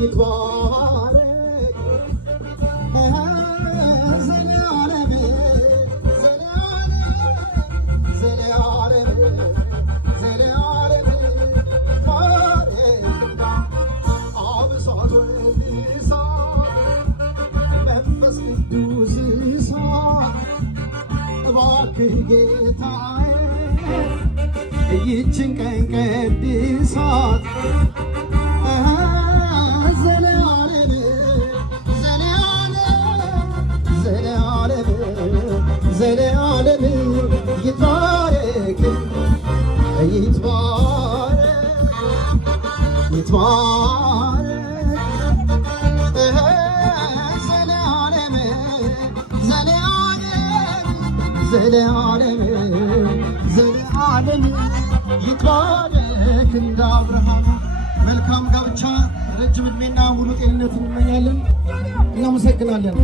ይትባረክ ዘለዓለም ዘለዓለም ዘለዓለም ባረክና አብሳት ወልድ እሳት መንፈስ ቅዱስ እሳት እባክህ ጌታዬ ይህችን ቀን ቀድሳት ዘለዓለም ዘለዓለም ዘለዓለም ዘለዓለም ይትባረክ ይትባረክ ይትባረክ ዘለዓለም ዘለዓለም ዘለዓለም ዘለዓለም ይትባረክ እንደ አብርሃም። መልካም ጋብቻ ረጅም ዕድሜና ሙሉ ጤንነት እንመኛለን። እናመሰግናለን።